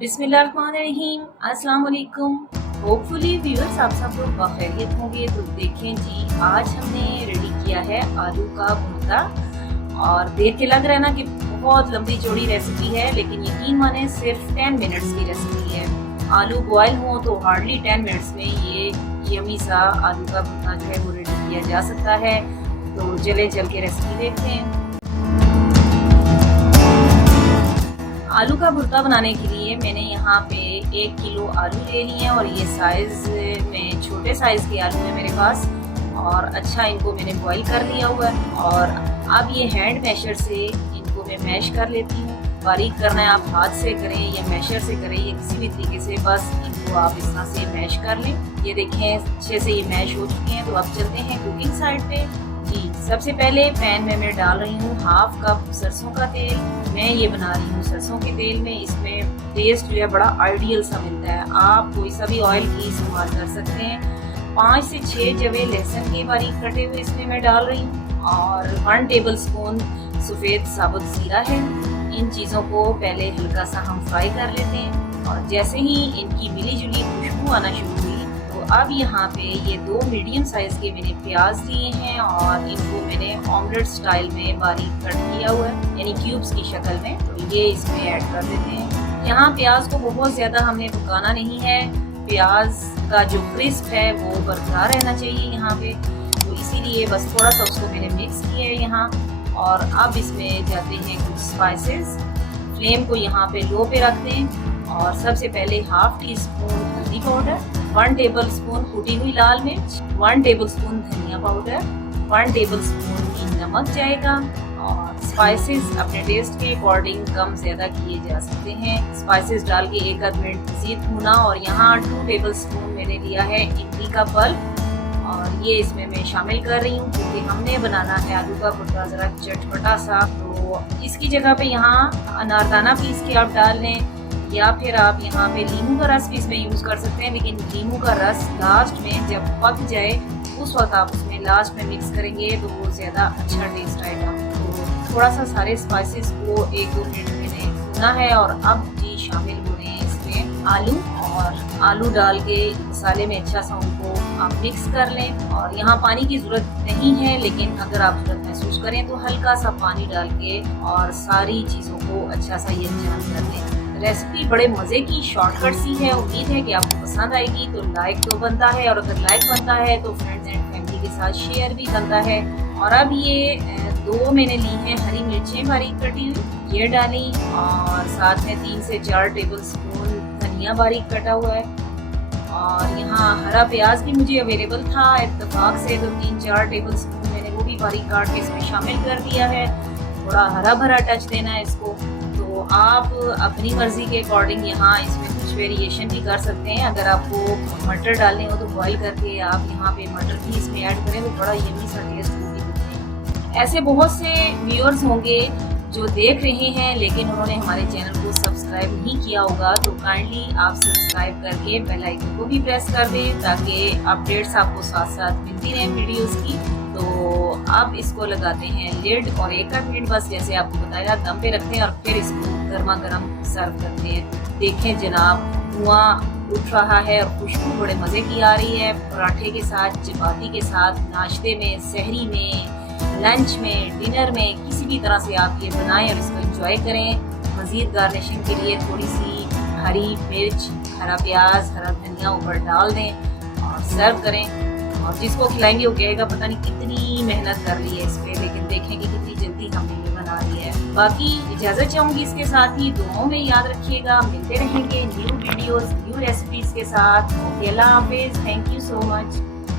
बिस्मिल्लाहिर्रहमानिर्रहीम, अस्सलाम वालेकुम। होपफुली व्यूअर्स आप सब लोग बखैरियत होंगे। तो देखें जी, आज हमने रेडी किया है आलू का भुर्ता। और देख के लग रहा है ना कि बहुत लंबी चौड़ी रेसिपी है, लेकिन यकीन माने सिर्फ 10 मिनट्स की रेसिपी है। आलू बॉयल हो तो हार्डली 10 मिनट्स में ये यमी सा आलू का भुर्ता जो है वो रेडी किया जा सकता है। तो चल के रेसिपी देखते हैं। आलू का भुर्ता बनाने के लिए मैंने यहाँ पे 1 किलो आलू ले लिए हैं और ये साइज़ में छोटे साइज़ के आलू है मेरे पास। और अच्छा इनको मैंने बॉईल कर लिया हुआ है। और अब ये हैंड मैशर से इनको मैं मैश कर लेती हूँ। बारीक करना है आप हाथ से करें या मैशर से करें या किसी भी तरीके से, बस इनको आप इस तरह से मैश कर लें। ये देखें अच्छे से ये मैश हो चुके हैं। तो अब चलते हैं कुकिंग साइड पे जी। सबसे पहले पैन में मैं डाल रही हूँ 1/2 कप सरसों का तेल। मैं ये बना रही हूँ सरसों के तेल में। इसमें टेस्ट जो है बड़ा आइडियल सा मिलता है। आप कोई सा भी ऑयल की इस्तेमाल कर सकते हैं। 5 से 6 जवे लहसुन के बारीक कटे हुए इसमें मैं डाल रही हूँ। और 1 टेबल स्पून सफ़ेद साबुत ज़ीरा है। इन चीज़ों को पहले हल्का सा हम फ्राई कर लेते हैं। और जैसे ही इनकी मिली जुली खुशबू आना शुरू हुई तो अब यहाँ पे ये 2 मीडियम साइज़ के मैंने प्याज लिए हैं और इनको मैंने ऑमलेट स्टाइल में बारीक कट किया हुआ है, यानी क्यूब्स की शक्ल में। तो ये इसमें ऐड कर देते हैं। यहाँ प्याज को बहुत ज़्यादा हमने पकाना नहीं है। प्याज का जो क्रिस्प है वो बरकरार रहना चाहिए यहाँ पे। तो इसीलिए बस थोड़ा सा उसको मैंने मिक्स किया है यहाँ। और अब इसमें जाते हैं कुछ स्पाइसेस। फ्लेम को यहाँ पे लो पे रख दें। और सबसे पहले 1/2 टीस्पून हल्दी पाउडर, 1 टेबल स्पून कुटी हुई लाल मिर्च, 1 टेबल स्पून धनिया पाउडर, 1 टेबल स्पून ही नमक जाएगा। और स्पाइसेस अपने टेस्ट के अकॉर्डिंग कम ज़्यादा किए जा सकते हैं। स्पाइसेस डाल के 1 आध मिनट मज़ीद भूना। और यहाँ 2 टेबल स्पून मैंने लिया है इमली का पल्प और ये इसमें मैं शामिल कर रही हूँ क्योंकि हमने बनाना है आलू का भुर्ता ज़रा चटपटा सा। तो इसकी जगह पे यहाँ अनारदाना पीस के आप डाल लें या फिर आप यहाँ पे लीमू का रस भी इसमें यूज़ कर सकते हैं। लेकिन लीमू का रस लास्ट में जब पक जाए उस वक्त आप उसमें लास्ट में मिक्स करेंगे तो वो ज़्यादा अच्छा टेस्ट आएगा। तो थोड़ा सा सारे स्पाइसेस को 1-2 मिनट मैंने भुना है। और अब जी शामिल हो रहे हैं इसमें आलू। और आलू डाल के मसाले में अच्छा सा उनको आप मिक्स कर लें। और यहाँ पानी की ज़रूरत नहीं है, लेकिन अगर आप ज़रूरत महसूस करें तो हल्का सा पानी डाल के और सारी चीज़ों को अच्छा सा यकजान कर लें। रेसिपी बड़े मज़े की शॉर्टकट सी है। उम्मीद है कि आपको पसंद आएगी। तो लाइक तो बनता है और अगर लाइक बनता है तो फ्रेंड्स एंड फैमिली के साथ शेयर भी बनता है। और अब ये 2 मैंने ली हैं हरी मिर्चें बारीक कटी हुई, ये डाली। और साथ में 3 से 4 टेबल स्पून धनिया बारीक कटा हुआ है। और यहाँ हरा प्याज भी मुझे अवेलेबल था इत्तेफाक से, तो 3-4 टेबल स्पून मैंने वो भी बारीक काट के इसमें शामिल कर दिया है। थोड़ा हरा भरा टच देना है इसको। तो आप अपनी मर्ज़ी के अकॉर्डिंग यहाँ इसमें कुछ वेरिएशन भी कर सकते हैं। अगर आपको मटर डालने हो तो बॉईल करके आप यहाँ पे मटर भी इसमें ऐड करें तो बड़ा यम्मी सा टेस्ट होगी। ऐसे बहुत से व्यूअर्स होंगे जो देख रहे हैं लेकिन उन्होंने हमारे चैनल को सब्सक्राइब नहीं किया होगा। तो काइंडली आप सब्सक्राइब करके बेल आइकन को भी प्रेस कर दें ताकि अपडेट्स आपको साथ साथ मिलती रहें वीडियोज़ की। तो अब इसको लगाते हैं लिड और 1 मिनट बस जैसे आपको बताया दम पे रखते हैं और फिर इसको गर्मा गर्म सर्व करते हैं। देखें जनाब, धुआं उठ रहा है और खुशबू बड़े मज़े की आ रही है। पराठे के साथ, चपाती के साथ, नाश्ते में, सहरी में, लंच में, डिनर में, किसी भी तरह से आप ये बनाएं और इसको एंजॉय करें। मज़ीद गार्निशिंग के लिए थोड़ी सी हरी मिर्च, हरा प्याज, हरा धनिया ऊपर डाल दें और सर्व करें। और जिसको खिलाएंगे वो कहेगा पता नहीं कितनी मेहनत कर ली है इस पर, लेकिन देखें कि कितनी जल्दी हमने ये बना ली है। बाकी इजाज़त चाहूँगी इसके साथ ही दुआओं में याद रखिएगा। मिलते रहेंगे न्यू वीडियोस न्यू रेसिपीज़ के साथ। अल्लाह हाफिज़। Thank you so much.